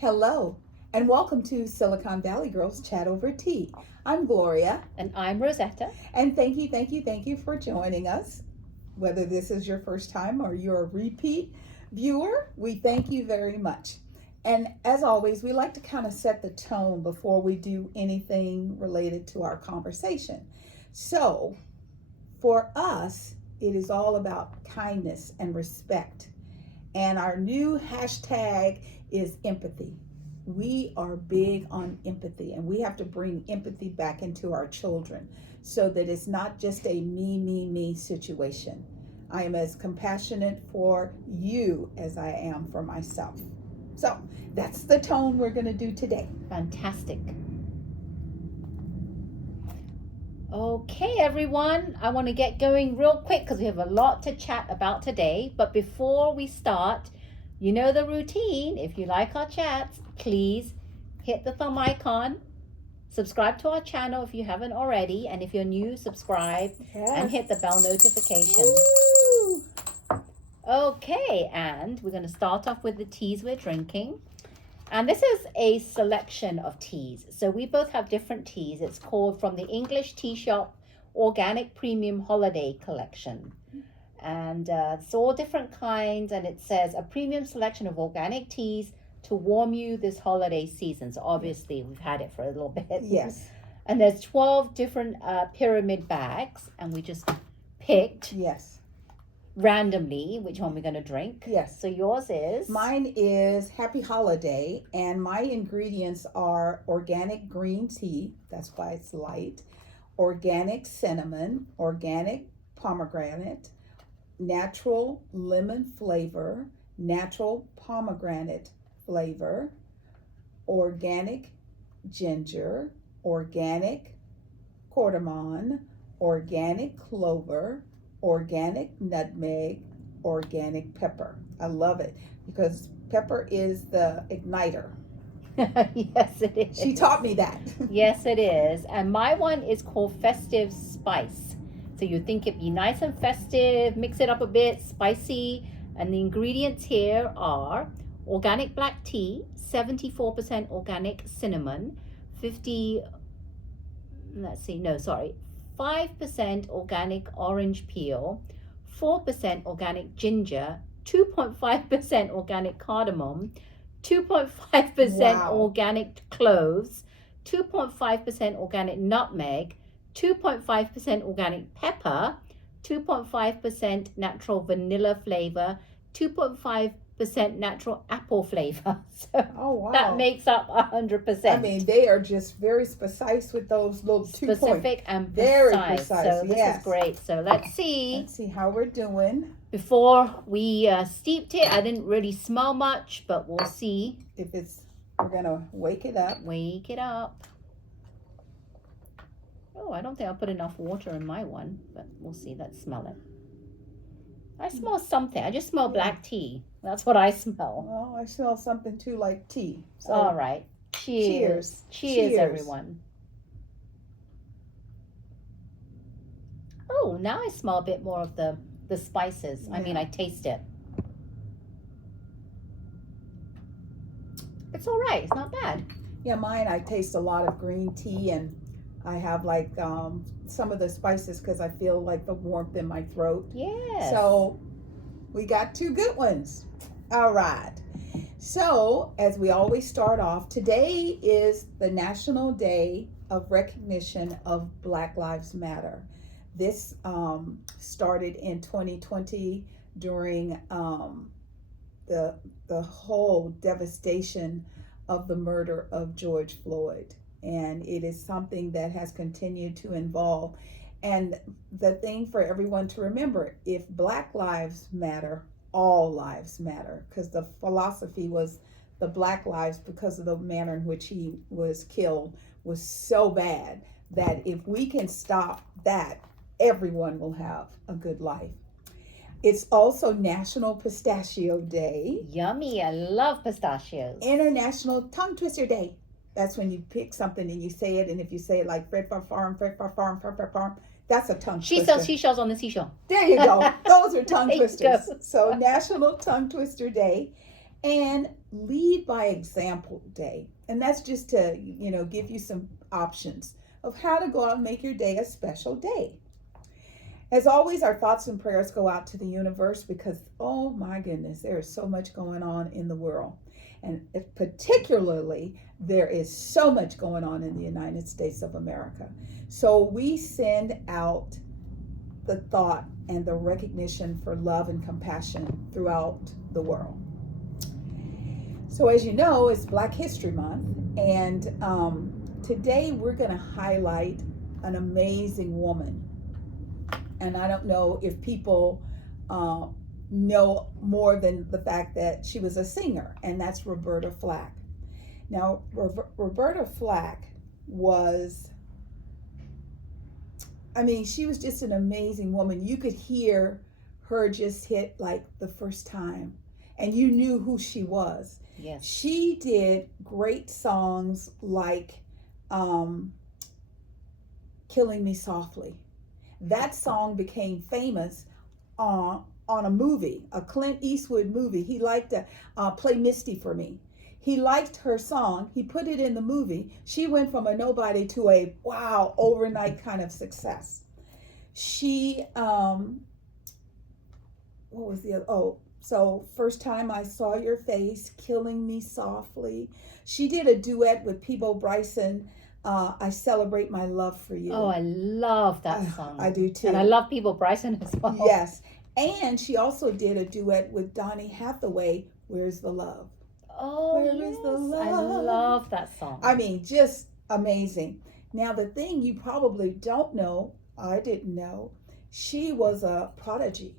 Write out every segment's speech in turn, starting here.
Hello, and welcome to Silicon Valley Girls Chat Over Tea. I'm Gloria. And I'm Rosetta. And thank you for joining us. Whether this is your first time or you're a repeat viewer, we thank you very much. And as always, we like to kind of set the tone before we do anything related to our conversation. So, for us, it is all about kindness and respect. And our new hashtag is empathy. We are big on empathy, and we have to bring empathy back into our children so that it's not just a me situation. I am as compassionate for you as I am for myself. So that's the tone we're going to do today. Fantastic. Okay, everyone, I want to get going real quick because we have a lot to chat about today. But before we start, you know the routine. If you like our chats, please hit the thumb icon, subscribe to our channel if you haven't already, and if you're new, subscribe and hit the bell notification. Woo! Okay, and we're going to start off with the teas we're drinking. And this is a selection of teas. So we both have different teas. It's called From the English Tea Shop Organic Premium Holiday Collection. And it's all different kinds. And it says a premium selection of organic teas to warm you this holiday season. So obviously we've had it for a little bit. Yes. And there's 12 different pyramid bags. And we just picked. Yes. Randomly which one we're going to drink. Yes. So yours is? Mine is Happy Holiday, and my ingredients are organic green tea, that's why it's light, organic cinnamon, organic pomegranate, natural lemon flavor, natural pomegranate flavor, organic ginger, organic cardamom, organic clover, organic nutmeg, organic pepper. I love it because pepper is the igniter. Yes, it is. She taught me that. Yes, it is. And my one is called Festive Spice. So you think it'd be nice and festive, mix it up a bit, spicy. And the ingredients here are organic black tea, 74% organic cinnamon, 5% organic orange peel, 4% organic ginger, 2.5% organic cardamom, 2.5% organic cloves, 2.5% organic nutmeg, 2.5% organic pepper, 2.5% natural vanilla flavor, 2.5% natural apple flavor. So that makes up 100%. I mean, they are just very precise with those little 2 points. Specific and precise. Very precise. So this is great. So let's see. Let's see how we're doing. Before we steeped it, I didn't really smell much, but we'll see. We're gonna wake it up. Wake it up. Oh, I don't think I put enough water in my one, but we'll see. Let's smell it. I smell something. I just smell black tea. That's what I smell. Well, I smell something too like tea. So all right. Cheers. Cheers, everyone. Oh, now I smell a bit more of the spices. Yeah. I mean, I taste it. It's all right. It's not bad. Yeah, mine, I taste a lot of green tea, and I have like some of the spices because I feel like the warmth in my throat. Yes. So we got two good ones. All right. So as we always start off, today is the National Day of Recognition of Black Lives Matter. This started in 2020 during the whole devastation of the murder of George Floyd. And it is something that has continued to evolve. And the thing for everyone to remember, if Black lives matter, all lives matter, because the philosophy was the Black lives, because of the manner in which he was killed, was so bad that if we can stop that, everyone will have a good life. It's also National Pistachio Day. Yummy, I love pistachios. International Tongue Twister Day. That's when you pick something and you say it, and if you say it like Fred Farm, that's a tongue she twister. She sells seashells on the seashore. There you go. Those are tongue twisters. So National Tongue Twister Day. And Lead by Example Day. And that's just to, give you some options of how to go out and make your day a special day. As always, our thoughts and prayers go out to the universe because, oh my goodness, there is so much going on in the world. And particularly, there is so much going on in the United States of America. So we send out the thought and the recognition for love and compassion throughout the world. So as you know, it's Black History Month, and today we're going to highlight an amazing woman. And I don't know if people know more than the fact that she was a singer, and that's Roberta Flack. Now, Roberta Flack she was just an amazing woman. You could hear her just hit like the first time, and you knew who she was. Yes. She did great songs like Killing Me Softly. That song became famous on a movie, a Clint Eastwood movie. He liked to play Misty for me. He liked her song. He put it in the movie. She went from a nobody to a wow, overnight kind of success. She, what was the other? Oh, so First Time I Saw Your Face, Killing Me Softly. She did a duet with Peabo Bryson, I Celebrate My Love for You. Oh, I love that song. I do too. And I love Peabo Bryson as well. Yes. And she also did a duet with Donny Hathaway, Where's the Love? Oh, Where yes. is the love? I love that song. Just amazing. Now, the thing you probably don't know, I didn't know, she was a prodigy.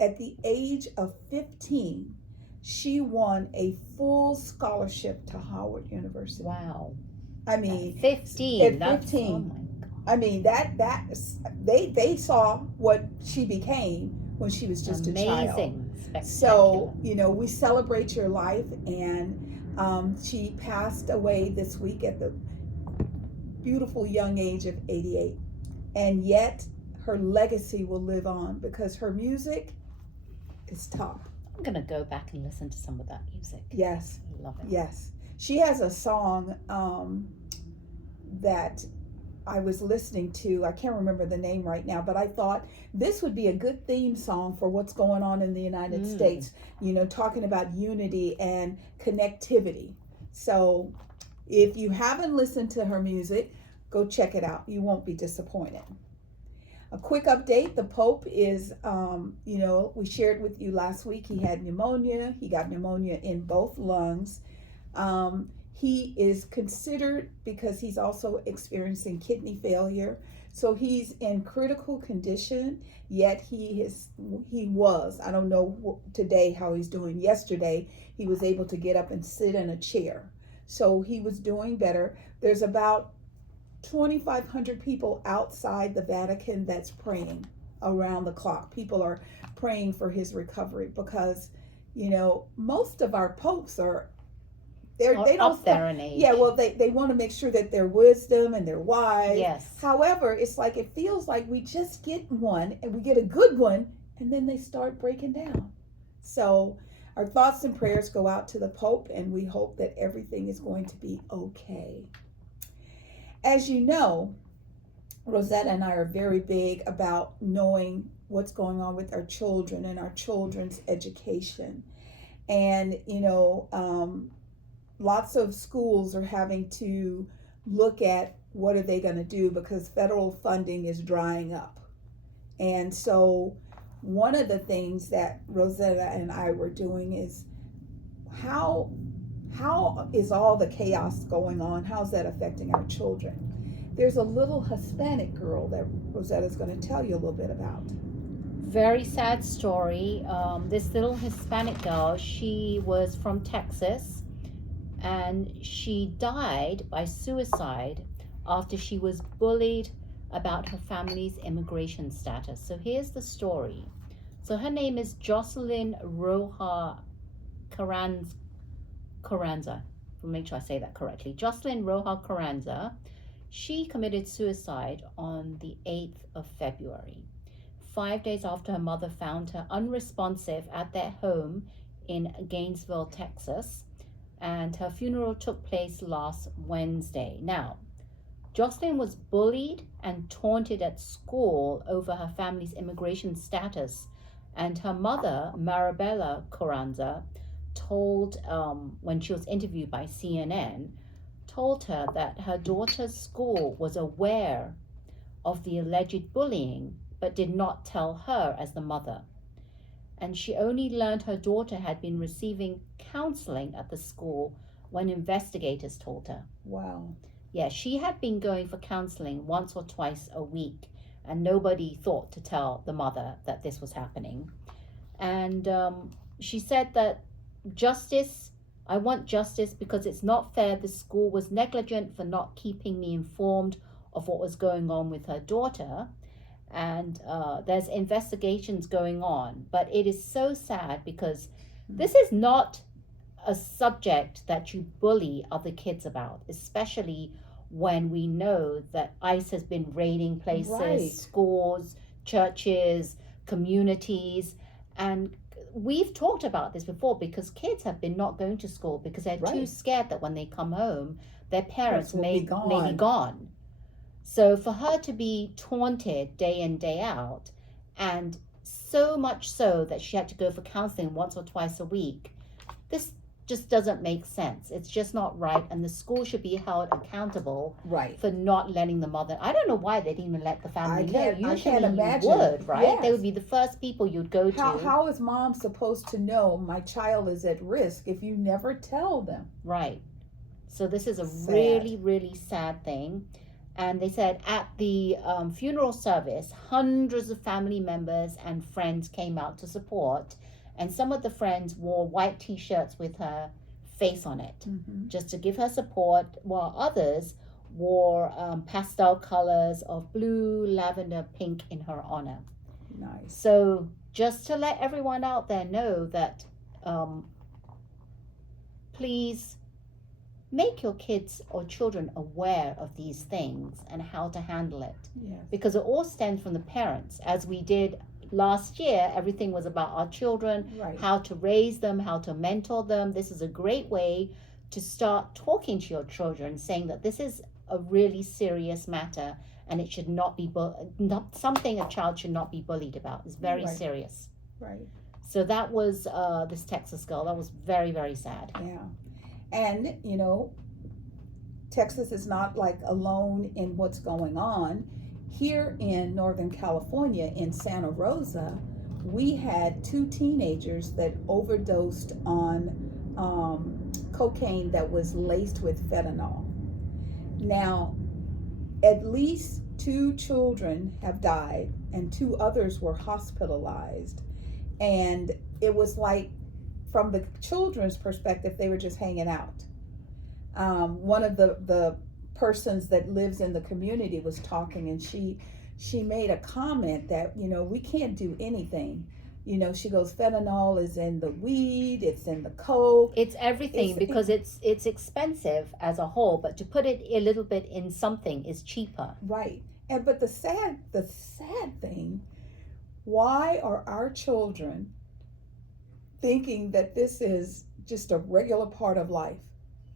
At the age of 15, she won a full scholarship to Howard University. Wow. At 15. At 15. Oh my God. They saw what she became when she was just a child. Amazing. So, we celebrate your life, and she passed away this week at the beautiful young age of 88. And yet her legacy will live on because her music is top. I'm going to go back and listen to some of that music. Yes. I love it. Yes. She has a song that I was listening to. I can't remember the name right now, but I thought this would be a good theme song for what's going on in the United States, talking about unity and connectivity. So if you haven't listened to her music, go check it out. You won't be disappointed. A quick update, the Pope is, we shared with you last week, he had pneumonia. He got pneumonia in both lungs. He is considered because he's also experiencing kidney failure. So he's in critical condition, yet he was, I don't know today how he's doing. Yesterday, he was able to get up and sit in a chair. So he was doing better. There's about 2,500 people outside the Vatican that's praying around the clock. People are praying for his recovery because, most of our popes are they don't up there in age. Yeah, well, they want to make sure that they're wisdom and they're wise. Yes. However, it's like it feels like we just get one and we get a good one and then they start breaking down. So our thoughts and prayers go out to the Pope, and we hope that everything is going to be okay. As you know, Rosetta and I are very big about knowing what's going on with our children and our children's education. And, lots of schools are having to look at what are they going to do because federal funding is drying up. And so one of the things that Rosetta and I were doing is how is all the chaos going on? How's that affecting our children? There's a little Hispanic girl that Rosetta's going to tell you a little bit about. Very sad story. This little Hispanic girl, she was from Texas, and she died by suicide after she was bullied about her family's immigration status. So here's the story. So her name is Jocelyn Roja Carranza. I'll make sure I say that correctly. Jocelyn Roja Carranza. She committed suicide on the 8th of February, 5 days after her mother found her unresponsive at their home in Gainesville, Texas. and her funeral took place last Wednesday. Now, Jocelyn was bullied and taunted at school over her family's immigration status, and her mother, Maribela Carranza, told, when she was interviewed by CNN, told her that her daughter's school was aware of the alleged bullying, but did not tell her as the mother. And she only learned her daughter had been receiving counseling at the school when investigators told her. Wow. Yeah, she had been going for counseling once or twice a week, and nobody thought to tell the mother that this was happening. And she said that I want justice because it's not fair. The school was negligent for not keeping me informed of what was going on with her daughter. And there's investigations going on. But it is so sad because this is not a subject that you bully other kids about, especially when we know that ICE has been raiding places, Right. schools, churches, communities. And we've talked about this before because kids have been not going to school because they're too Right. scared that when they come home, their parents will may be be gone. gone. So for her to be taunted day in, day out, and so much so that she had to go for counseling once or twice a week, this just doesn't make sense. It's just not right, and the school should be held accountable Right. for not letting the mother. I don't know why they didn't even let the family know. I Usually can't imagine. you would, right? Yes. They would be the first people you'd go to. How is mom supposed to know my child is at risk if you never tell them? Right. So this is a Sad. really, really sad thing. And they said at the funeral service, hundreds of family members and friends came out to support. And some of the friends wore white t-shirts with her face on it, just to give her support, while others wore pastel colors of blue, lavender, pink in her honor. Nice. So just to let everyone out there know that please make your kids or children aware of these things and how to handle it. Yes. Because it all stems from the parents. As we did last year, everything was about our children, Right. how to raise them, how to mentor them. This is a great way to start talking to your children, saying that this is a really serious matter and it should not be not something a child should not be bullied about. It's very Right. serious. Right. So that was this Texas girl. That was very, very sad. Yeah. And, you know, Texas is not like alone in what's going on. Here in Northern California, in Santa Rosa, we had 2 teenagers that overdosed on cocaine that was laced with fentanyl. Now, at least 2 children have died and 2 others were hospitalized. And it was like, from the children's perspective, they were just hanging out. One of the persons that lives in the community was talking, and she made a comment that, you know, we can't do anything. You know, she goes, fentanyl is in the weed, it's in the coke. It's everything because it's expensive as a whole, but to put it a little bit in something is cheaper. Right. And but the sad thing, why are our children thinking that this is just a regular part of life?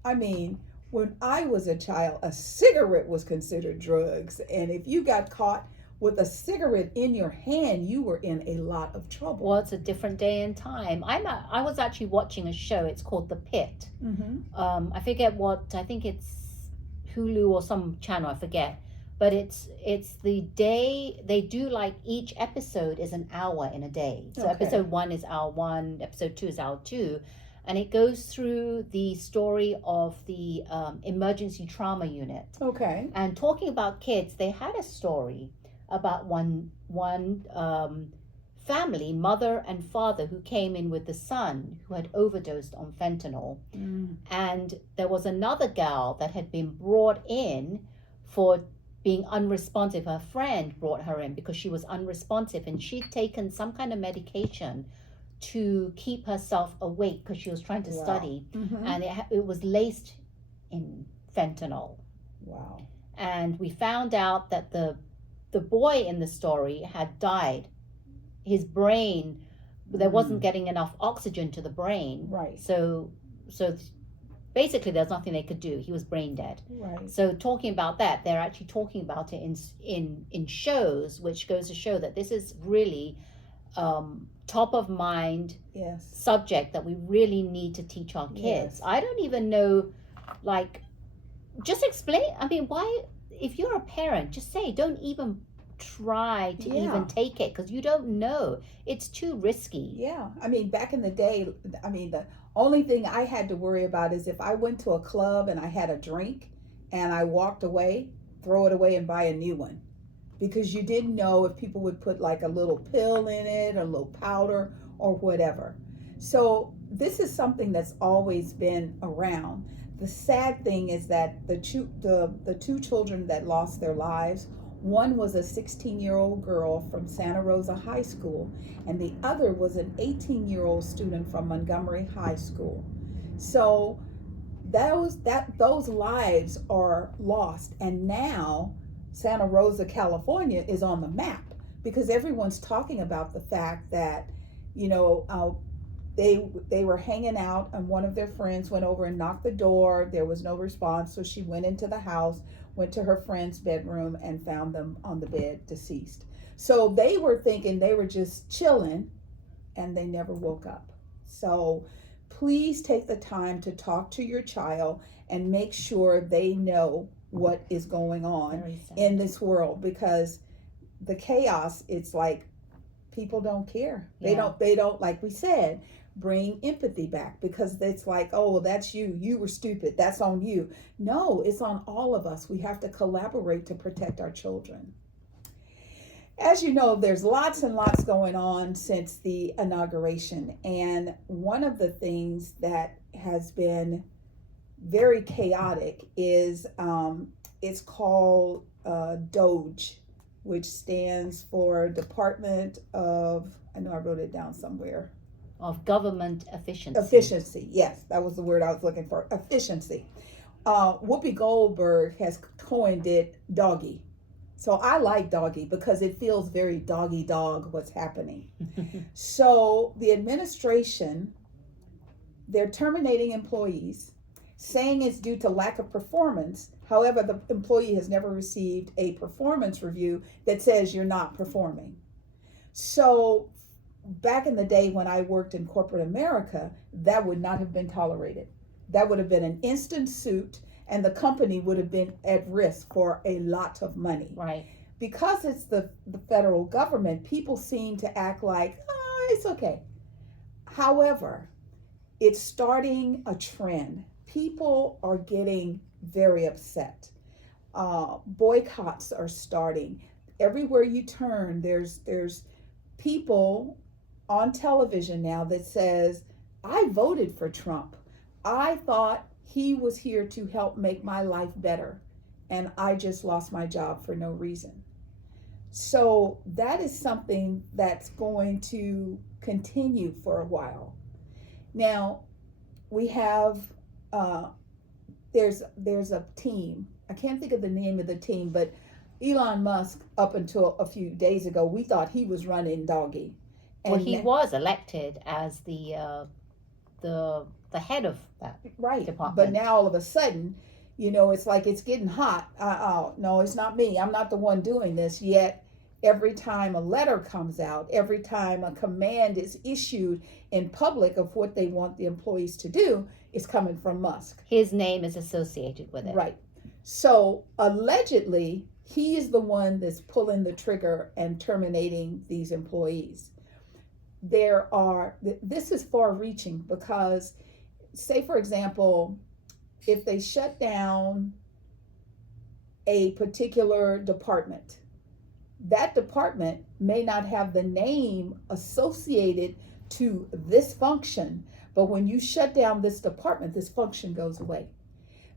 I mean, when I was a child, a cigarette was considered drugs, and if you got caught with a cigarette in your hand, you were in a lot of trouble. Well, it's a different day and time. I was actually watching a show. It's called The Pit. I forget what. I think it's Hulu or some channel. I forget. But it's the day they do, like each episode is an hour in a day. So Okay. episode 1 is hour 1, episode 2 is hour 2. And it goes through the story of the emergency trauma unit. Okay. And talking about kids, they had a story about one family, mother and father, who came in with the son who had overdosed on fentanyl. And there was another gal that had been brought in for being unresponsive. Her friend brought her in because she was unresponsive, and she'd taken some kind of medication to keep herself awake because she was trying to Wow. study, and it was laced in fentanyl. Wow. And we found out that the boy in the story had died. His brain, there wasn't getting enough oxygen to the brain. Right. So basically there's nothing they could do. He was brain dead. Right. So talking about that, they're actually talking about it in shows, which goes to show that this is really top of mind Yes. subject that we really need to teach our kids. Yes. I don't even know, like, just explain. I mean, why, if you're a parent, just say, don't even try to even take it, because you don't know. It's too risky. Yeah. I mean, back in the day, I mean, the only thing I had to worry about is if I went to a club and I had a drink and I walked away, throw it away and buy a new one. Because you didn't know if people would put like a little pill in it, or a little powder, or whatever. So this is something that's always been around. The sad thing is that the two children that lost their lives, one was a 16-year-old girl from Santa Rosa High School, and the other was an 18-year-old student from Montgomery High School. So those lives are lost, and now Santa Rosa, California is on the map because everyone's talking about the fact that, they were hanging out and one of their friends went over and knocked the door. There was no response, so she went into the house, went to her friend's bedroom, and found them on the bed deceased. So they were thinking they were just chilling, and they never woke up. So please take the time to talk to your child and make sure they know what is going on in this world, because the chaos, it's like people don't care. They don't, like we said, bring empathy back, because it's like, oh, well, that's you were stupid, that's on you. No, it's on all of us. We have to collaborate to protect our children. As you know, there's lots and lots going on since the inauguration, and one of the things that has been very chaotic is it's called DOGE, which stands for Department of, I know I wrote it down somewhere. Of government efficiency. Efficiency, yes, that was the word I was looking for, efficiency. Whoopi Goldberg has coined it doggy. So I like doggy because it feels very doggy dog what's happening. So the administration, they're terminating employees, saying it's due to lack of performance. However, the employee has never received a performance review that says you're not performing. So back in the day when I worked in corporate America, that would not have been tolerated. That would have been an instant suit, and the company would have been at risk for a lot of money. Right. Because it's the federal government, people seem to act like, oh, it's okay. However, it's starting a trend. People are getting very upset. Boycotts are starting. Everywhere you turn, there's people on television now that says, I voted for Trump. I thought he was here to help make my life better, and I just lost my job for no reason. So that is something that's going to continue for a while. Now, we have, there's a team. I can't think of the name of the team, but Elon Musk, up until a few days ago, we thought he was running doggy. And well, he was elected as the head of that department. But now all of a sudden, it's like it's getting hot. No, it's not me. I'm not the one doing this. Yet every time a letter comes out, every time a command is issued in public of what they want the employees to do, it's coming from Musk. His name is associated with it. Right. So allegedly, he is the one that's pulling the trigger and terminating these employees. This is far reaching because, say for example, if they shut down a particular department, that department may not have the name associated to this function, but when you shut down this department, this function goes away.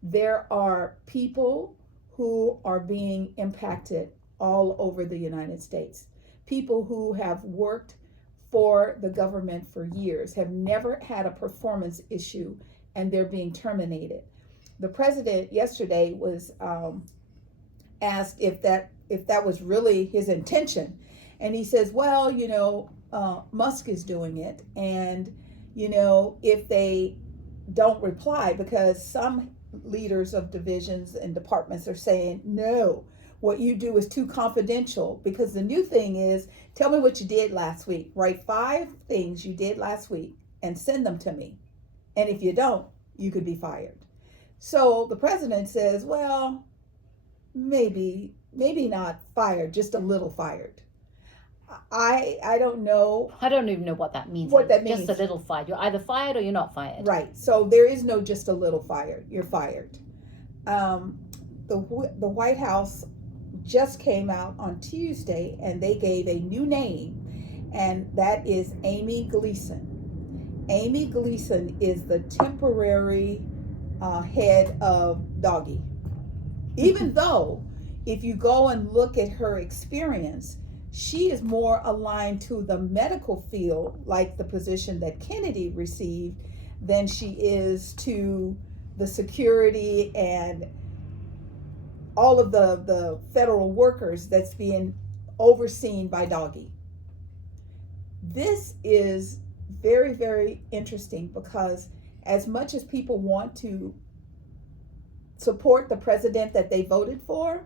There are people who are being impacted all over the United States. People who have worked for the government for years, have never had a performance issue, and they're being terminated. The president yesterday was asked if that was really his intention, and he says, well, Musk is doing it, and if they don't reply because some leaders of divisions and departments are saying, no, what you do is too confidential, because the new thing is, tell me what you did last week. Write 5 things you did last week and send them to me. And if you don't, you could be fired. So the president says, well, maybe not fired, just a little fired. I don't know. I don't even know what that means. What that means. Just a little fired. You're either fired or you're not fired. Right. So there is no just a little fired. You're fired. The White House just came out on Tuesday and they gave a new name, and that is Amy Gleason. Amy Gleason is the temporary head of Doggy. Even though, if you go and look at her experience, she is more aligned to the medical field, like the position that Kennedy received, than she is to the security and all of the federal workers that's being overseen by Doggy. This is very, very interesting, because as much as people want to support the president that they voted for,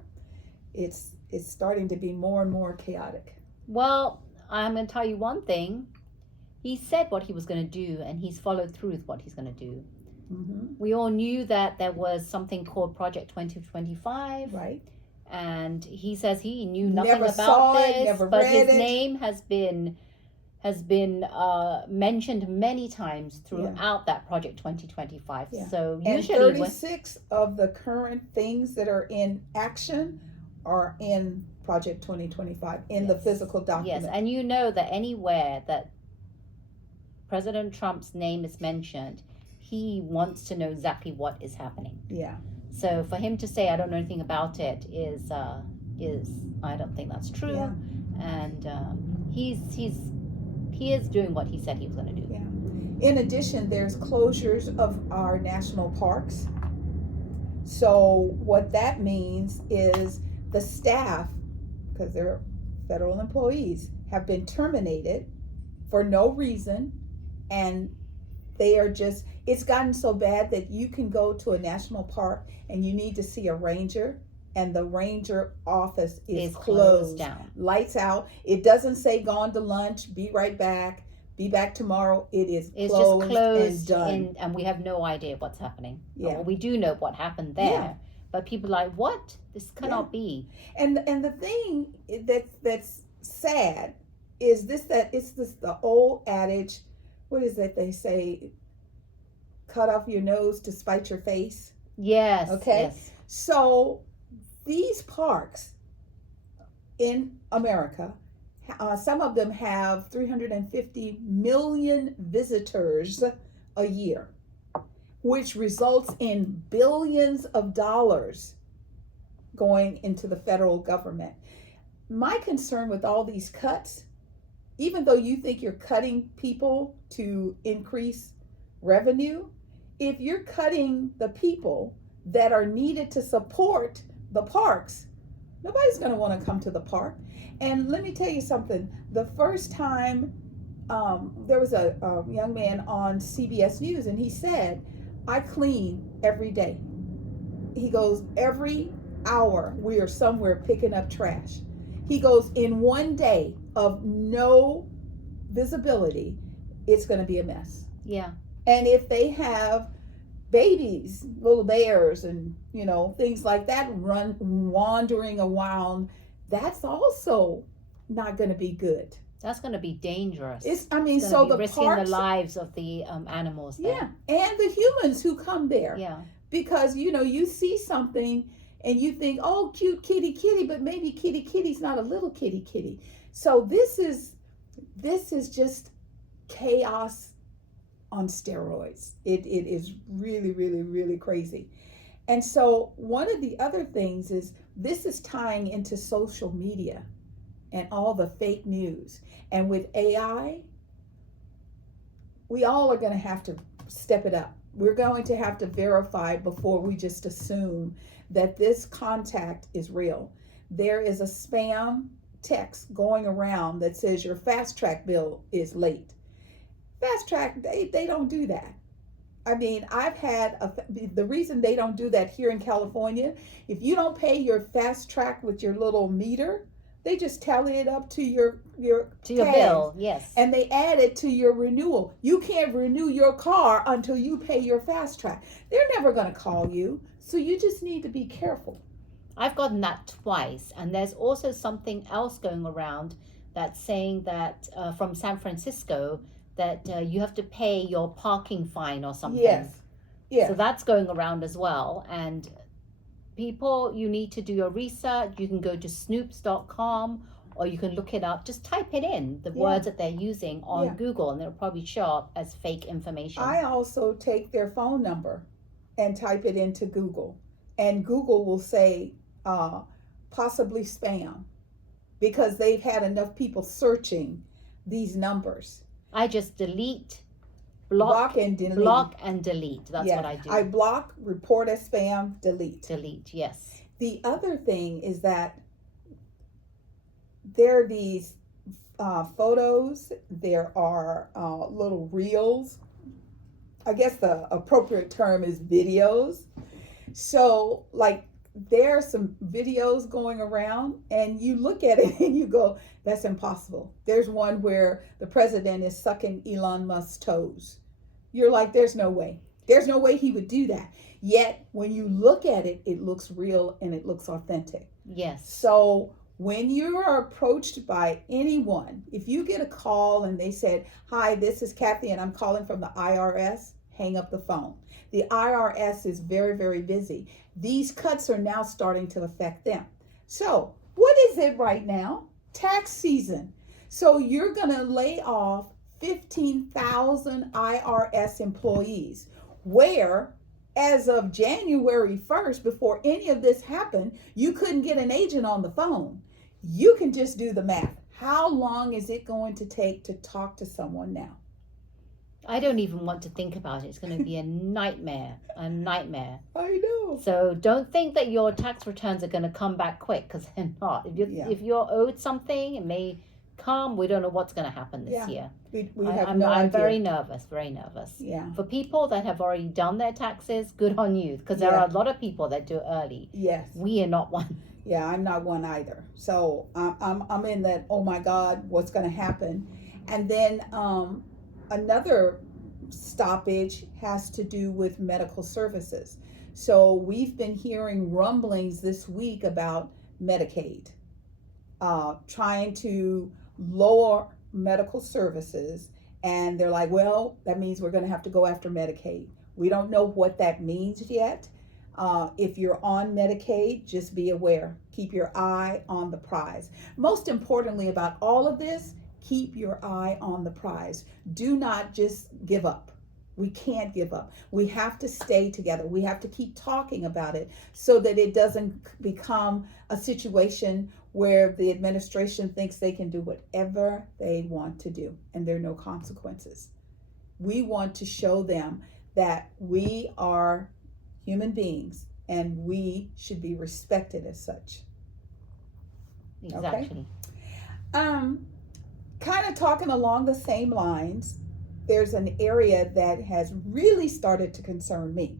it's starting to be more and more chaotic. Well, I'm going to tell you one thing. He said what he was going to do, and he's followed through with what he's going to do. Mm-hmm. We all knew that there was something called Project 2025. Right. And he says he knew nothing Never about saw this, it, never but read his it. name has been mentioned many times throughout that Project 2025. Yeah. So And usually 36 of the current things that are in action are in Project 2025 in the physical document. Yes, and you know that anywhere that President Trump's name is mentioned, he wants to know exactly what is happening. Yeah. So for him to say I don't know anything about it is I don't think that's true. Yeah. And he is doing what he said he was going to do. Yeah. In addition, there's closures of our national parks. So what that means is the staff, because they're federal employees, have been terminated for no reason, and they are just, it's gotten so bad that you can go to a national park and you need to see a ranger, and the ranger office is closed down. Lights out. It doesn't say gone to lunch, be right back, be back tomorrow. It's just closed closed and done. and we have no idea what's happening. Yeah. Well, we do know what happened there. Yeah. But people are like, what? This cannot be. And the thing that's sad is the old adage, what is it they say, cut off your nose to spite your face? Yes. Okay. Yes. So these parks in America, some of them have 350 million visitors a year, which results in billions of dollars going into the federal government. My concern with all these cuts, even though you think you're cutting people to increase revenue, if you're cutting the people that are needed to support the parks, nobody's going to want to come to the park. And let me tell you something. The first time there was a young man on CBS News, and he said, I clean every day. He goes, every hour we are somewhere picking up trash. He goes, in one day of no visibility, it's going to be a mess. Yeah. And if they have babies, little bears, and things like that wandering around, that's also not going to be good. That's going to be dangerous. So the risking parks, the lives of the animals there. Yeah, and the humans who come there. Yeah. Because you see something and you think, oh, cute kitty, but maybe kitty's not a little kitty. So this is just chaos on steroids. It is really, really, really crazy. And so one of the other things is this is tying into social media and all the fake news. And with AI, we all are going to have to step it up. We're going to have to verify before we just assume that this contact is real. There is a spam text going around that says your fast track bill is late. Fast track, they don't do that. I mean, I've had the reason they don't do that here in California, if you don't pay your fast track with your little meter, they just tally it up to your bill. Yes. and they add it to your renewal. You can't renew your car until you pay your fast track. They're never going to call you, so you just need to be careful. I've gotten that twice, and there's also something else going around that's saying that from San Francisco that you have to pay your parking fine or something. Yes. So that's going around as well. And people, you need to do your research. You can go to snoops.com or you can look it up. Just type it in, the words that they're using on Google, and it'll probably show up as fake information. I also take their phone number and type it into Google. And Google will say possibly spam because they've had enough people searching these numbers. I just block and delete. That's what I do. I block, report as spam, delete. Delete, yes. The other thing is that there are these photos, there are little reels. I guess the appropriate term is videos. So, like, there are some videos going around and you look at it and you go, that's impossible. There's one where the president is sucking Elon Musk's toes. You're like, there's no way. There's no way he would do that. Yet, when you look at it, it looks real and it looks authentic. Yes. So, when you are approached by anyone, if you get a call and they said, hi, this is Kathy and I'm calling from the IRS, hang up the phone. The IRS is very, very busy. These cuts are now starting to affect them. So, what is it right now? Tax season. So, you're going to lay off 15,000 IRS employees, where as of January 1st, before any of this happened, you couldn't get an agent on the phone. You can just do the math. How long is it going to take to talk to someone now? I don't even want to think about it. It's going to be a nightmare, I know. So don't think that your tax returns are going to come back quick, because they're not. If you're owed something, it may come. We don't know what's going to happen this year. I'm very nervous, very nervous. Yeah. For people that have already done their taxes, good on you, because there are a lot of people that do early. Yes. We are not one. Yeah, I'm not one either. So I'm in that, oh my God, what's going to happen? And then another stoppage has to do with medical services. So we've been hearing rumblings this week about Medicaid, trying to lower medical services. And they're like, well, that means we're going to have to go after Medicaid. We don't know what that means yet. If you're on Medicaid, just be aware. Keep your eye on the prize. Most importantly about all of this, keep your eye on the prize. Do not just give up. We can't give up. We have to stay together. We have to keep talking about it so that it doesn't become a situation where the administration thinks they can do whatever they want to do and there are no consequences. We want to show them that we are human beings and we should be respected as such. Exactly. Okay? Kind of talking along the same lines, there's an area that has really started to concern me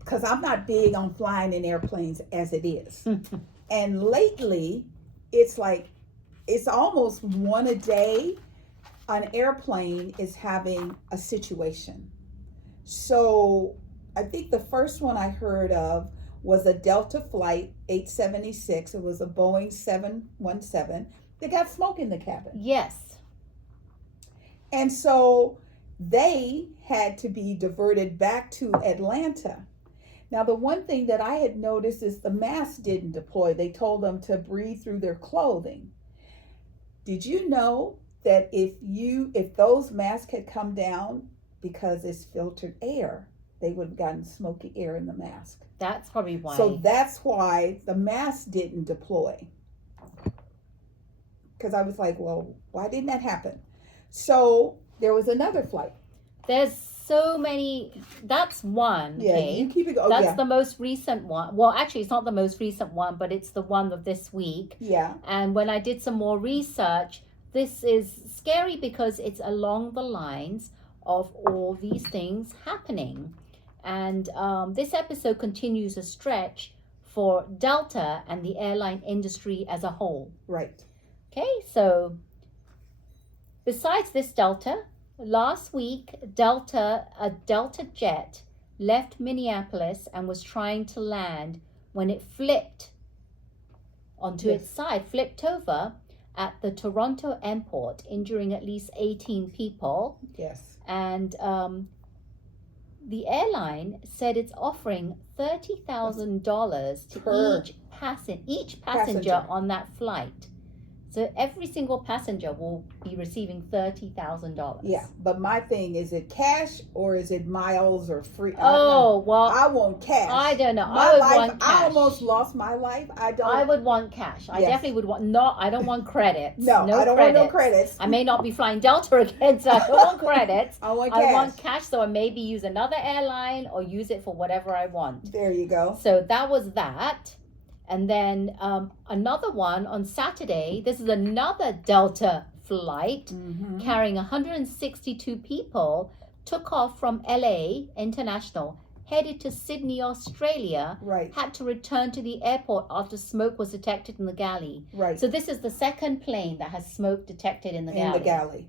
because I'm not big on flying in airplanes as it is. And lately, it's like, it's almost one a day an airplane is having a situation. So I think the first one I heard of was a Delta flight 876. It was a Boeing 717. They got smoke in the cabin. Yes. And so they had to be diverted back to Atlanta. Now, the one thing that I had noticed is the masks didn't deploy. They told them to breathe through their clothing. Did you know that if those masks had come down because it's filtered air, they would have gotten smoky air in the mask? That's probably why. So that's why the mask didn't deploy. Because I was like, well, why didn't that happen? So there was another flight. There's so many. That's one. Yeah, okay? you keep it going. That's the most recent one. Well, actually, it's not the most recent one, but it's the one of this week. Yeah. And when I did some more research, this is scary because it's along the lines of all these things happening. And this episode continues a stretch for Delta and the airline industry as a whole. Right. Okay, so besides this Delta, last week a Delta jet left Minneapolis and was trying to land when it flipped onto its side, flipped over at the Toronto airport, injuring at least 18 people. Yes. And the airline said it's offering $30,000 to each passenger on that flight. So every single passenger will be receiving $30,000. Yeah, but my thing, is it cash or is it miles or free? Oh, well, I want cash. I don't know. My I would life, want cash. I almost lost my life. I would want cash. I definitely would want. I don't want credits. No, I don't want no credits. I may not be flying Delta again, so I don't want credits. I want cash. I want cash, so I maybe use another airline or use it for whatever I want. There you go. So that was that. And then another one on Saturday. This is another Delta flight carrying 162 people. Took off from LA International, headed to Sydney, Australia. Right. Had to return to the airport after smoke was detected in the galley. Right. So this is the second plane that has smoke detected in the galley.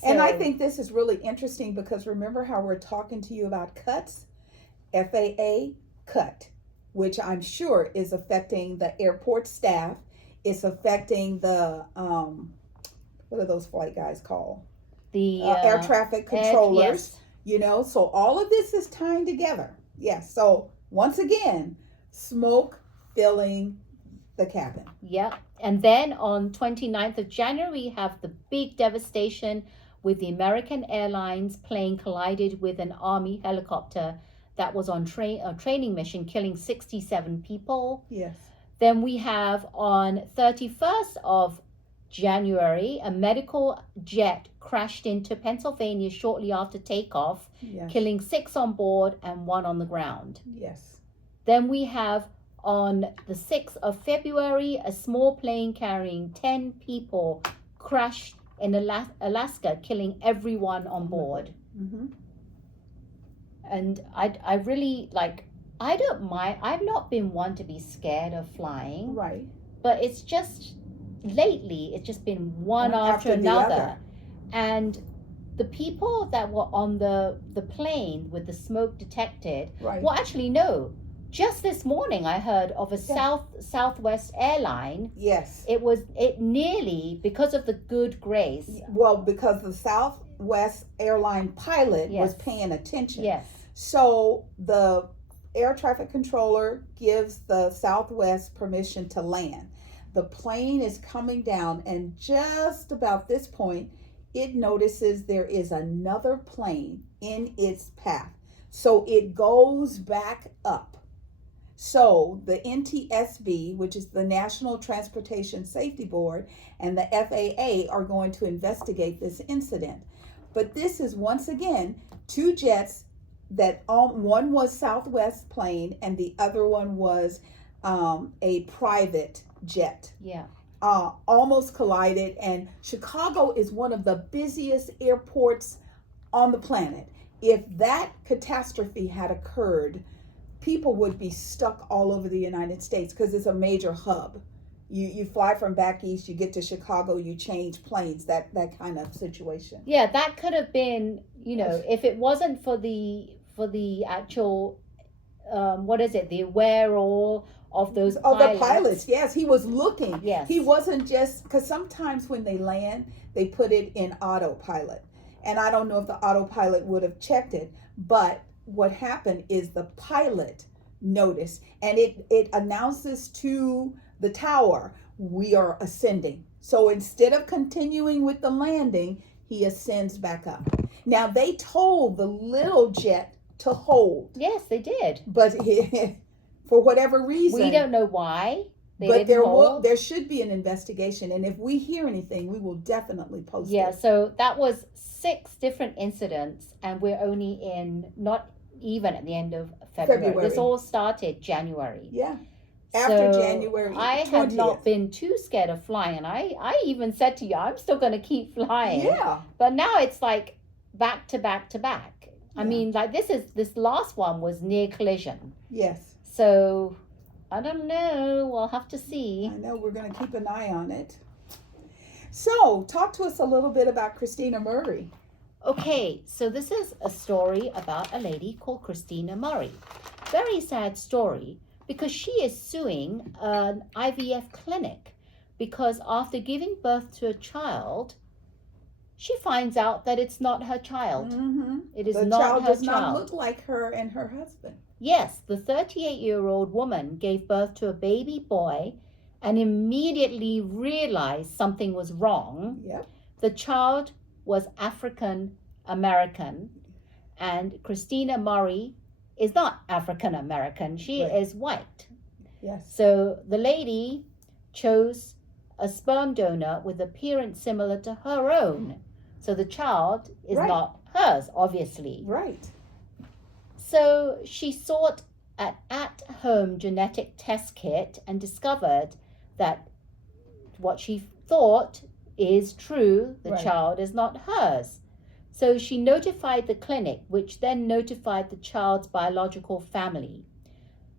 So, and I think this is really interesting because remember how we're talking to you about cuts? FAA cut, which I'm sure is affecting the airport staff. It's affecting the, what are those flight guys called? The air traffic controllers, so all of this is tying together. Yes. So once again, smoke filling the cabin. Yeah. And then on 29th of January, we have the big devastation with the American Airlines plane collided with an Army helicopter that was on a training mission, killing 67 people. Yes. Then we have on 31st of January, a medical jet crashed into Pennsylvania shortly after takeoff, killing 6 on board and 1 on the ground. Yes. Then we have on the 6th of February, a small plane carrying 10 people crashed in Alaska, killing everyone on board. Mm-hmm. And I really I don't mind. I've not been one to be scared of flying. Right. But it's just lately, it's just been one after another. And the people that were on the plane with the smoke detected, well, actually, no. Just this morning, I heard of a Southwest airline. Yes. It nearly, because of the good grace. Well, because the Southwest airline pilot was paying attention. Yes. So the air traffic controller gives the Southwest permission to land. The plane is coming down, and just about this point, it notices there is another plane in its path. So it goes back up. So the NTSB, which is the National Transportation Safety Board, and the FAA are going to investigate this incident. But this is once again 2 jets that one was Southwest plane and the other one was a private jet. Yeah. Almost collided, and Chicago is one of the busiest airports on the planet. If that catastrophe had occurred, people would be stuck all over the United States because it's a major hub. You fly from back east, you get to Chicago, you change planes, that kind of situation. Yeah, that could have been, if it wasn't for the actual, the aware-all of those pilots. The pilots, yes, he was looking. Yes. He wasn't just, because sometimes when they land, they put it in autopilot. And I don't know if the autopilot would have checked it, but what happened is the pilot noticed, and it announces to the tower, we are ascending. So instead of continuing with the landing, he ascends back up. Now they told the little jet to hold. Yes, they did. But for whatever reason, we don't know why. But there should be an investigation, and if we hear anything, we will definitely post it. Yeah, so that was 6 different incidents, and we're only not even at the end of February. This all started January. Yeah. After January 20th. I have not been too scared of flying, and I even said to you, I'm still going to keep flying. Yeah. But now it's like back to back to back. I Yeah. mean, like this last one was near collision. Yes. So I don't know. We'll have to see. I know we're going to keep an eye on it. So, talk to us a little bit about Krystena Murray. Okay, so this is a story about a lady called Krystena Murray. Very sad story because she is suing an IVF clinic because after giving birth to a child, she finds out that it's not her child. Mm-hmm. It is the not child her does not look like her and her husband. Yes, the 38-year-old woman gave birth to a baby boy and immediately realized something was wrong. Yep. The child was African American, and Krystena Murray is not African American. She Right. is white. Yes. So the lady chose a sperm donor with appearance similar to her own. So the child is Right. not hers, obviously. Right. So she sought an at-home genetic test kit and discovered that what she thought is true, the Right. child is not hers. So she notified the clinic, which then notified the child's biological family.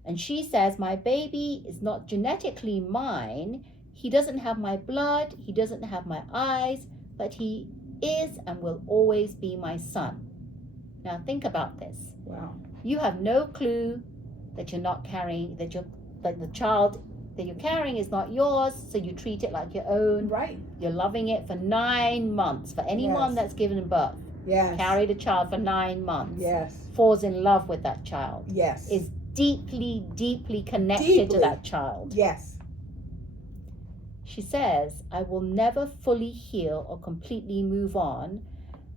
And she says, my baby is not genetically mine. He doesn't have my blood. He doesn't have my eyes, but he is and will always be my son. Now think about this. Wow. You have no clue that you're not carrying, that the child that you're carrying is not yours, so you treat it like your own. Right. You're loving it for 9 months. For anyone Yes. that's given birth, Yes. carried a child for 9 months, Yes. falls in love with that child, Yes. is deeply, deeply connected Deeply. to that child. Yes. She says, I will never fully heal or completely move on,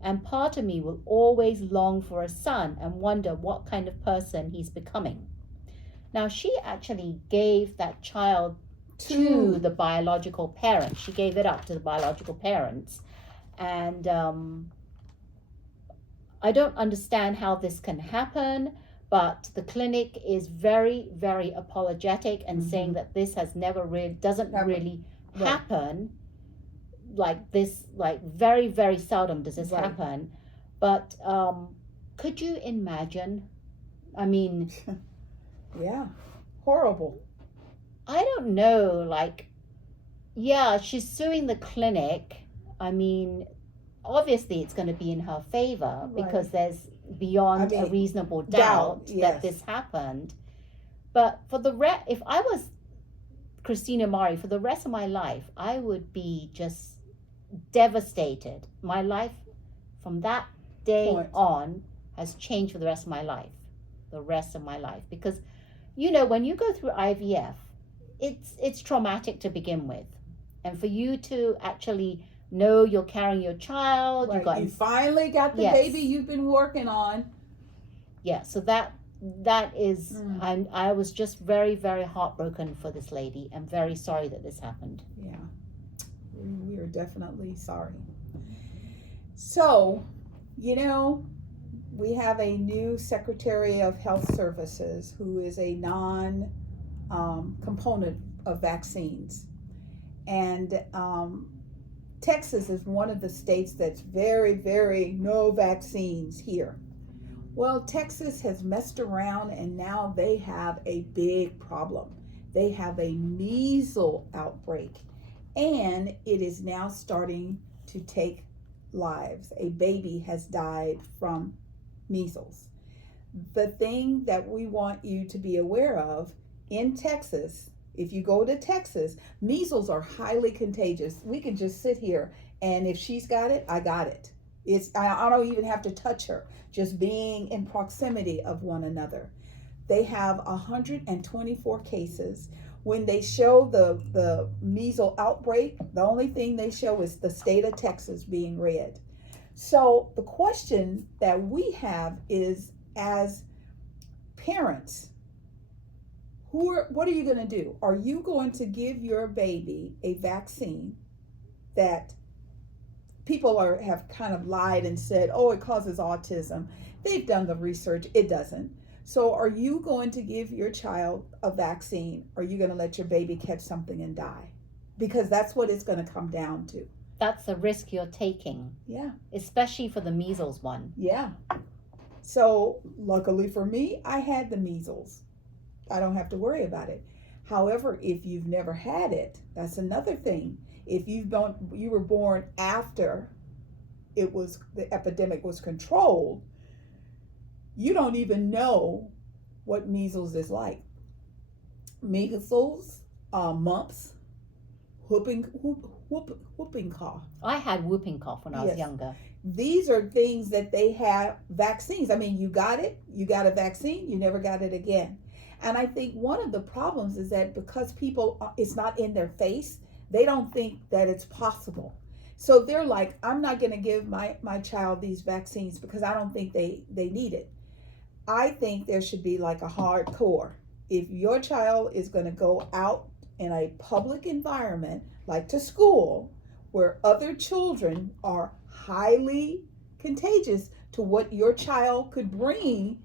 and part of me will always long for a son and wonder what kind of person he's becoming. Now, she actually gave that child to the biological parents. She gave it up to the biological parents. And I don't understand how this can happen, but the clinic is very, very apologetic and saying that this has never really, doesn't really happen like this, like very, very seldom does this happen. But could you imagine? I mean, yeah, horrible. I don't know, like, yeah, she's suing the clinic. I mean, obviously it's going to be in her favor because there's beyond a reasonable doubt that this happened. But for the if I was Krystena Murray for the rest of my life, I would be just devastated. My life from that day on has changed for the rest of my life. The rest of my life. Because, you know, when you go through IVF, it's traumatic to begin with. And for you to actually know you're carrying your child, you finally got the baby you've been working on. Yeah, so that is I was just very, very heartbroken for this lady and very sorry that this happened. Yeah, we are definitely sorry. So, you know, we have a new Secretary of Health Services who is a non-component of vaccines. And Texas is one of the states that's very, very no vaccines here. Well, Texas has messed around and now they have a big problem. They have a measles outbreak and it is now starting to take lives. A baby has died from measles. The thing that we want you to be aware of in Texas, if you go to Texas, measles are highly contagious. We can just sit here and if she's got it, I got it. I don't even have to touch her, just being in proximity of one another. They have 124 cases. When they show the measles outbreak, the only thing they show is the state of Texas being red. So the question that we have is, as parents, what are you going to do? Are you going to give your baby a vaccine that people have kind of lied and said, oh, it causes autism? They've done the research. It doesn't. So are you going to give your child a vaccine? Or are you going to let your baby catch something and die? Because that's what it's going to come down to. that's a risk you're taking. Yeah. Especially for the measles one. Yeah. So luckily for me, I had the measles. I don't have to worry about it. However, if you've never had it, that's another thing. If you were born after the epidemic was controlled, you don't even know what measles is like. Measles, mumps, whooping cough. I had whooping cough when I was younger. These are things that they have vaccines. I mean, you got it, you got a vaccine, you never got it again. And I think one of the problems is that because people, it's not in their face, they don't think that it's possible. So they're like, I'm not going to give my child these vaccines because I don't think they need it. I think there should be like a hardcore. If your child is going to go out in a public environment, like to school, where other children are highly contagious to what your child could bring,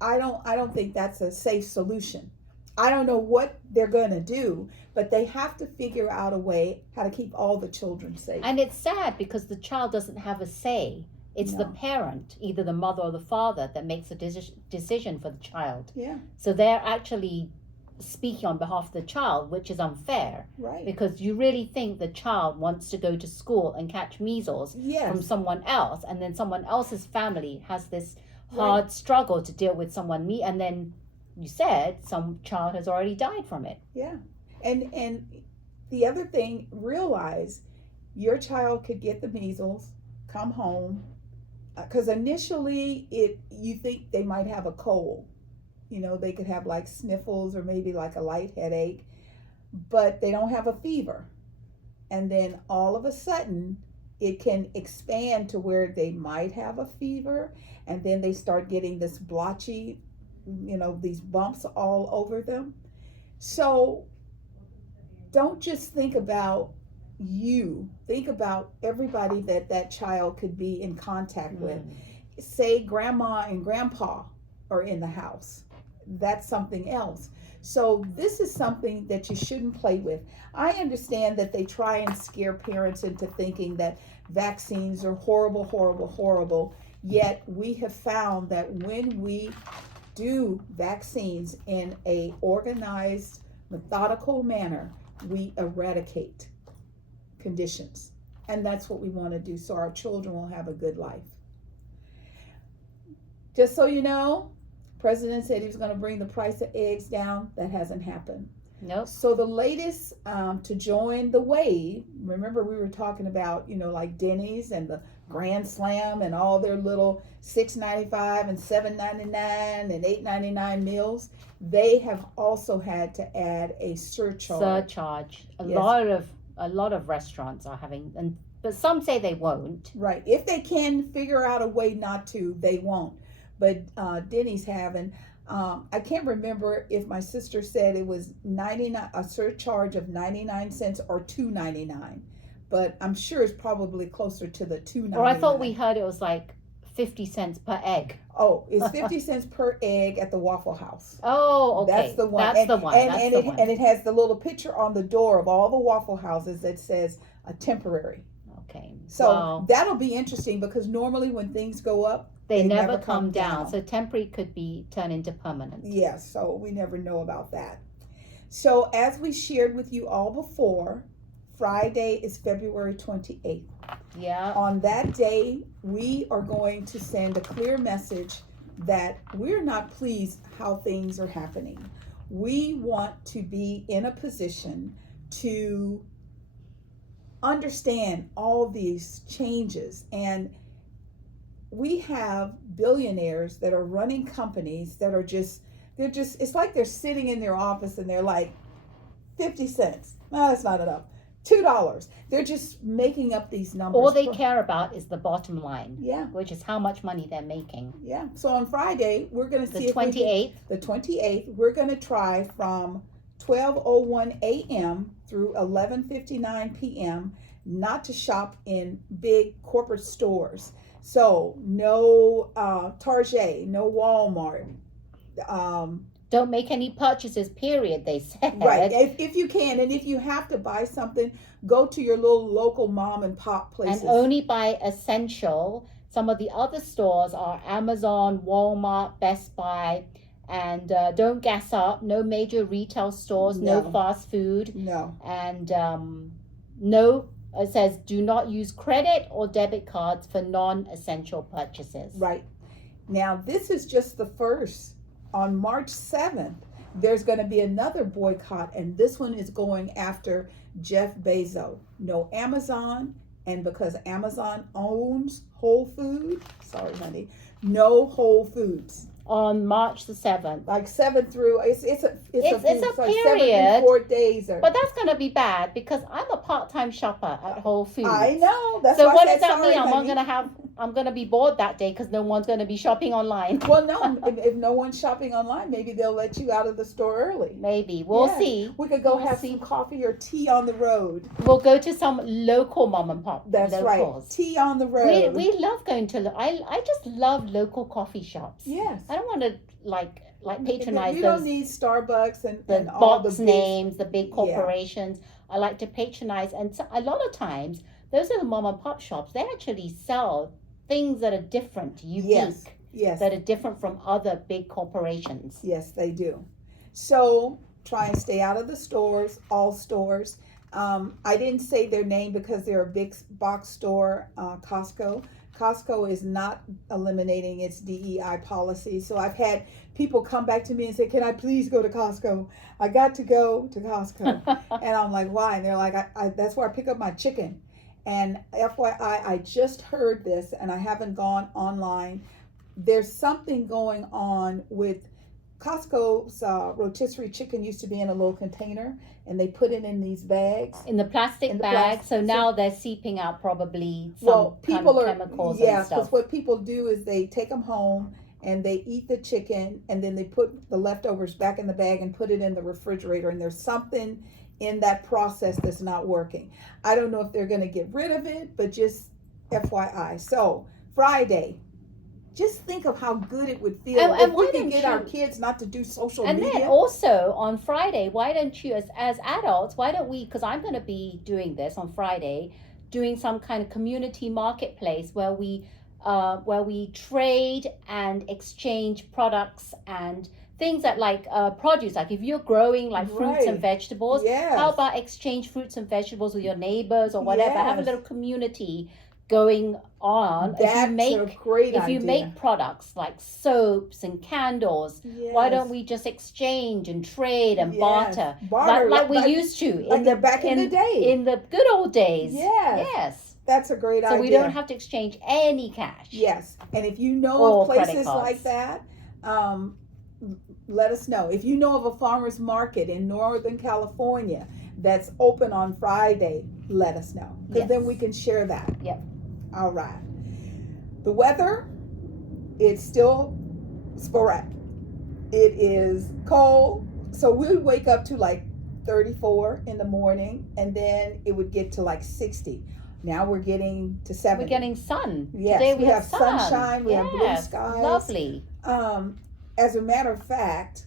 I don't think that's a safe solution. I don't know what they're going to do, but they have to figure out a way how to keep all the children safe. And it's sad because the child doesn't have a say. It's the parent, either the mother or the father, that makes a decision for the child. Yeah. So they're actually speaking on behalf of the child, which is unfair. Right. Because you really think the child wants to go to school and catch measles from someone else, and then someone else's family has this hard struggle to deal with someone, and then you said some child has already died from it. Yeah. And the other thing, realize your child could get the measles, come home, because initially you think they might have a cold. You know, they could have like sniffles or maybe like a light headache, but they don't have a fever. And then all of a sudden it can expand to where they might have a fever, and then they start getting this blotchy, these bumps all over them. So don't just think about you. Think about everybody that child could be in contact with. Say grandma and grandpa are in the house. That's something else. So this is something that you shouldn't play with. I understand that they try and scare parents into thinking that vaccines are horrible, horrible, horrible. Yet we have found that when we do vaccines in a organized, methodical manner, we eradicate conditions. And that's what we want to do, so our children will have a good life. Just so you know, President said he was going to bring the price of eggs down. That hasn't happened. Nope. So the latest to join the wave, remember we were talking about, like Denny's and the Grand Slam and all their little $6.95 and $7.99 and $8.99 meals. They have also had to add a surcharge. A lot of restaurants are having, but some say they won't. Right. If they can figure out a way not to, they won't. But Denny's having. I can't remember if my sister said it was a surcharge of 99 cents or $2.99, but I'm sure it's probably closer to the $2.99. Or I thought we heard it was like 50 cents per egg. Oh, it's 50 cents per egg at the Waffle House. Oh, okay. That's the one. And it has the little picture on the door of all the Waffle Houses that says a temporary. Okay. So that'll be interesting because normally when things go up, they never come down. So temporary could be turned into permanent. Yeah, so we never know about that. So as we shared with you all before, Friday is February 28th. Yeah. On that day, we are going to send a clear message that we're not pleased how things are happening. We want to be in a position to understand all these changes, and we have billionaires that are running companies that are it's like they're sitting in their office and they're like 50 cents. No, that's not enough. $2. They're just making up these numbers. All they care about is the bottom line. Yeah. Which is how much money they're making. Yeah. So on Friday, we're going to see the 28th. The 28th, we're going to try from 12:01 a.m. through 11:59 p.m. not to shop in big corporate stores. So no Target, no Walmart, don't make any purchases, period, they said. Right. If you can, and if you have to buy something, go to your little local mom and pop places. And only buy essential. Some of the other stores are Amazon, Walmart, Best Buy, and don't gas up. No major retail stores, no fast food. No. And no, it says do not use credit or debit cards for non-essential purchases. Right. Now, this is just the first. On March 7th, there's going to be another boycott, and this one is going after Jeff Bezos. No Amazon, and because Amazon owns Whole Foods, sorry, honey, no Whole Foods. On March the 7th. Like 7th through, it's a period. Like 7 through 4 days. But that's going to be bad because I'm a part-time shopper at Whole Foods. I know. That's so why what I does said, that sorry, mean? I'm going to be bored that day because no one's going to be shopping online. Well, no, if no one's shopping online, maybe they'll let you out of the store early. Maybe. We'll see. We could go have some coffee or tea on the road. We'll go to some local mom and pop. That's locals. Right. Tea on the road. We love going to, I just love local coffee shops. Yes. I don't want to like patronize you those. don't need Starbucks and the all box the names, the big corporations. I like to patronize, and so, a lot of times those are the mom and pop shops. They actually sell things that are different, unique, yes, that are different from other big corporations. Yes, they do. So try and stay out of the stores, all stores. I didn't say their name because they're a big box store, Costco. Costco is not eliminating its DEI policy. So I've had people come back to me and say, can I please go to Costco? I got to go to Costco. And I'm like, why? And they're like, that's where I pick up my chicken. And FYI, I just heard this and I haven't gone online. There's something going on with Costco's rotisserie chicken used to be in a little container, and they put it in these bags. In the plastic bag, so now they're seeping out probably some kind of chemicals and stuff. Because what people do is they take them home and they eat the chicken, and then they put the leftovers back in the bag and put it in the refrigerator, and there's something in that process that's not working. I don't know if they're going to get rid of it, but just FYI. So, Friday. Just think of how good it would feel if we could get our kids not to do social media. And then also on Friday, why don't you, as adults, why don't we, because I'm going to be doing this on Friday, doing some kind of community marketplace where we trade and exchange products and things that like produce, like if you're growing like fruits and vegetables, how about exchange fruits and vegetables with your neighbors or whatever? Have a little community going on. That's a great idea. If you make products like soaps and candles, why don't we just exchange and trade and barter like we used to in the day, in the good old days. Yes, that's a great idea. So we don't have to exchange any cash. Yes, and if you know of places like that, let us know. If you know of a farmer's market in Northern California that's open on Friday, let us know, because then we can share that. Yep. All right. The weather, it's still sporadic. It is cold. So we wake up to like 34 in the morning, and then it would get to like 60. Now we're getting to 70. We're getting sun. Yes, Today we have sunshine. We have blue skies. Lovely. As a matter of fact,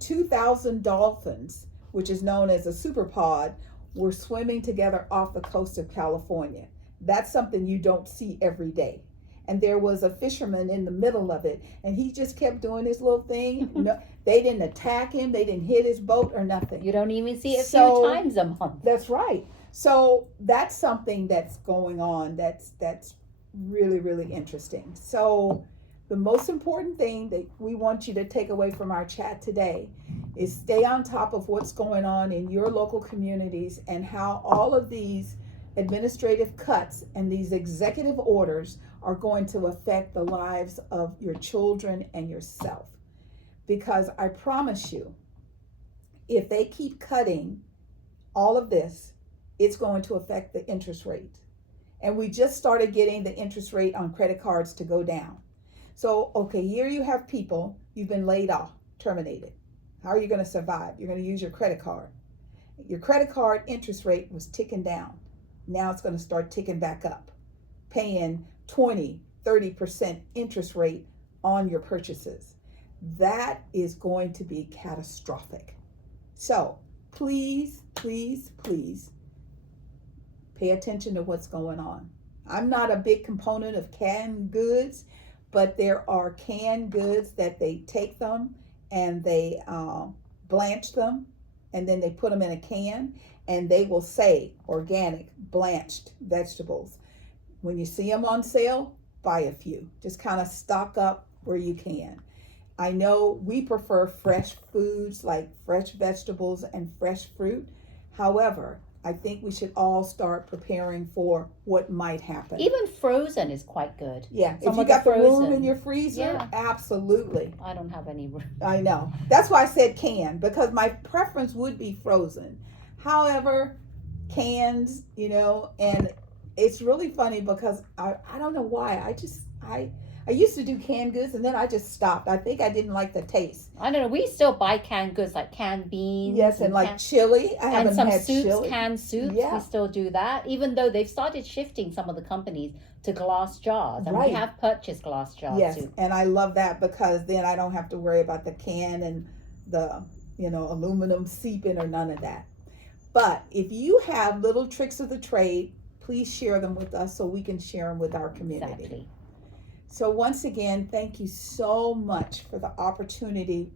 2,000 dolphins, which is known as a superpod, were swimming together off the coast of California. That's something you don't see every day. And there was a fisherman in the middle of it, and he just kept doing his little thing. No, they didn't attack him. They didn't hit his boat or nothing. You don't even see it a few times a month. That's right. So that's something that's going on that's really, really interesting. So the most important thing that we want you to take away from our chat today is stay on top of what's going on in your local communities and how all of these administrative cuts and these executive orders are going to affect the lives of your children and yourself. Because I promise you, if they keep cutting all of this, it's going to affect the interest rate. And we just started getting the interest rate on credit cards to go down. So, okay, here you have people, you've been laid off, terminated. How are you going to survive? You're going to use your credit card. Your credit card interest rate was ticking down. Now it's going to start ticking back up, paying 20, 30% interest rate on your purchases. that is going to be catastrophic. So please, please, please pay attention to what's going on. I'm not a big component of canned goods, but there are canned goods that they take them and they blanch them, and then they put them in a can, and they will say organic blanched vegetables. When you see them on sale, buy a few. Just kind of stock up where you can. I know we prefer fresh foods like fresh vegetables and fresh fruit. However, I think we should all start preparing for what might happen. Even frozen is quite good. Yeah, Some if you of the got the room frozen. in your freezer, Yeah. absolutely. I don't have any room. I know. That's why I said can, because my preference would be frozen. However, cans, and it's really funny because I don't know why. I used to do canned goods, and then I just stopped. I think I didn't like the taste. I don't know. We still buy canned goods like canned beans. Yes, and like chili. I haven't and some had soups, chili. canned soups. Yeah. We still do that, even though they've started shifting some of the companies to glass jars, and Right. we have purchased glass jars Yes, too. and I love that because then I don't have to worry about the can and the aluminum seeping or none of that. But if you have little tricks of the trade, please share them with us so we can share them with our community. Exactly. So once again, thank you so much for the opportunity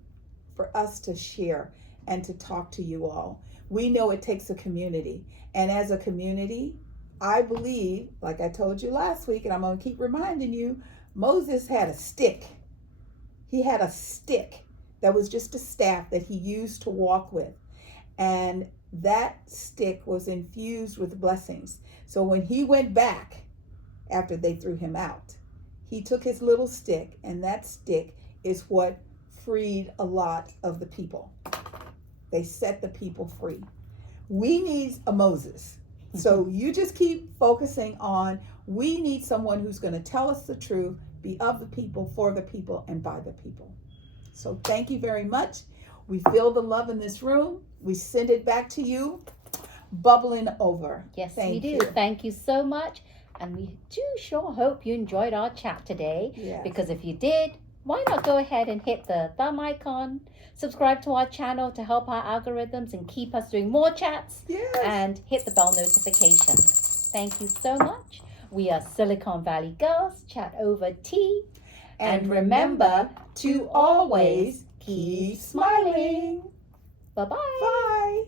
for us to share and to talk to you all. We know it takes a community. And as a community, I believe, like I told you last week, and I'm going to keep reminding you, Moses had a stick. He had a stick that was just a staff that he used to walk with. And that stick was infused with blessings. So when he went back after they threw him out, he took his little stick, and that stick is what freed a lot of the people. They set the people free. We need a Moses. So you just keep focusing on, we need someone who's going to tell us the truth, be of the people, for the people, and by the people. So thank you very much. We feel the love in this room. We send it back to you, bubbling over. Yes, Thank we do. you. Thank you so much. And we do sure hope you enjoyed our chat today. Yes. Because if you did, why not go ahead and hit the thumb icon, subscribe to our channel to help our algorithms and keep us doing more chats, Yes. and hit the bell notification. Thank you so much. We are Silicon Valley Girls, chat over tea. And remember to always keep smiling. Bye-bye. Bye.